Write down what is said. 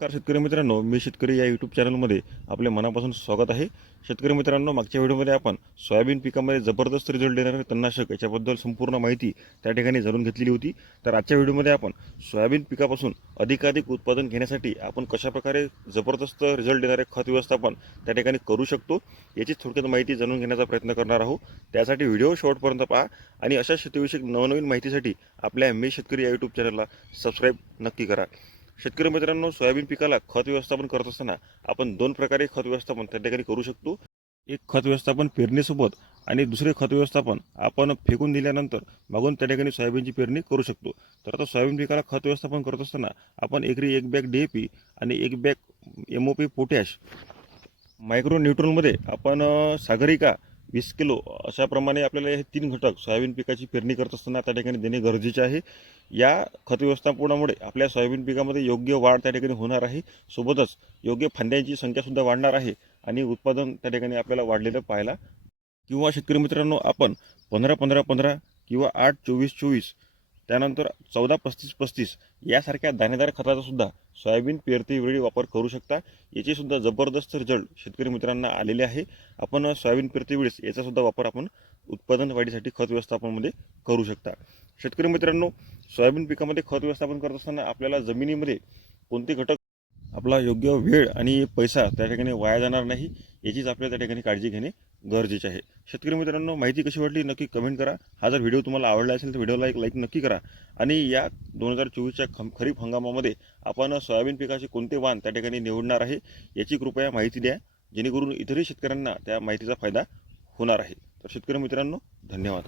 नमस्कार शेतकरी मित्रांनो मी शेतकरी या यूट्यूब चॅनलमध्ये आपले मनापासून स्वागत आहे. शेतकरी मित्रांनो मागच्या व्हिडिओमध्ये आपण सोयाबीन पिकामध्ये जबरदस्त रिझल्ट देणारे तणनाशक याच्याबद्दल संपूर्ण माहिती त्या ठिकाणी जाणून घेतलेली होती. तर आजच्या व्हिडिओमध्ये आपण सोयाबीन पिकापासून अधिकाधिक उत्पादन घेण्यासाठी आपण कशाप्रकारे जबरदस्त रिझल्ट देणारे खत व्यवस्थापन त्या ठिकाणी करू शकतो याची थोडक्यात माहिती जाणून घेण्याचा प्रयत्न करणार आहोत. त्यासाठी व्हिडिओ शेवटपर्यंत पहा आणि अशा शेतीविषयक नवनवीन माहितीसाठी आपल्या मी शेतकरी या यूट्यूब चॅनलला सबस्क्राईब नक्की करा. शेतकरी मित्रांनो सोयाबीन पिकाला खत व्यवस्थापन करत असताना आपण दोन प्रकारे खत व्यवस्थापन त्या ठिकाणी करू शकतो. एक खत व्यवस्थापन पेरणीसोबत आणि दुसरे खत व्यवस्थापन आपण फेकून दिल्यानंतर मागून त्या ठिकाणी सोयाबीनची पेरणी करू शकतो. तर आता सोयाबीन पिकाला खत व्यवस्थापन करत असताना आपण एकरी एक बॅग डी ए पी आणि एक bag M O P potash micro न्यूट्रॉनमध्ये आपण सागरिका वीस किलो अशाप्रमाणे आपल्याला हे तीन घटक सोयाबीन पिकाची पेरणी करत असताना त्या ठिकाणी देणे गरजेचे आहे. या खत व्यवस्थापनामुळे आपल्या सोयाबीन पिकामध्ये योग्य वाढ त्या ठिकाणी होणार आहे. सोबतच योग्य फांद्यांची संख्यासुद्धा वाढणार आहे आणि उत्पादन त्या ठिकाणी आपल्याला वाढलेलं पाहायला किंवा शेतकरी मित्रांनो आपण पंधरा पंधरा पंधरा किंवा आठ चोवीस चोवीस त्यानंतर चौदा पस्तीस पस्तीस यासारख्या दाणेदार खताचा सुद्धा सोयाबीन पेरतीवेळी वापर करू शकता. याचे सुद्धा जबरदस्त रिझल्ट शेतकरी मित्रांना आलेले आहे. आपण सोयाबीन पेरतीवेळेस याचा सुद्धा वापर आपण उत्पादन वाढीसाठी खत व्यवस्थापनामध्ये करू शकता. शेतकरी मित्रांनो सोयाबीन पिकामध्ये खत व्यवस्थापन करत असताना आपल्याला जमिनीमध्ये कोणते घटक आपला योग्य वेळ आणि पैसा त्या ठिकाणी वाया जाणार नाही याचीच आपल्याला त्या ठिकाणी काळजी घेणे गरजेचे आहे. शेतकरी मित्रांनो माहिती कशी वाटली नक्की कमेंट करा. हा जर व्हिडिओ तुम्हाला आवडला असेल तर व्हिडिओला एक लाईक नक्की करा. आणि या दोन हजार चोवीसच्या खम खरीप हंगामामध्ये आपण सोयाबीन पिकाचे कोणते वाण त्या ठिकाणी निवडणार आहे याची कृपया माहिती द्या. जेणेकरून इतरही शेतकऱ्यांना त्या माहितीचा फायदा होणार आहे. तर शेतकरी मित्रांनो धन्यवाद.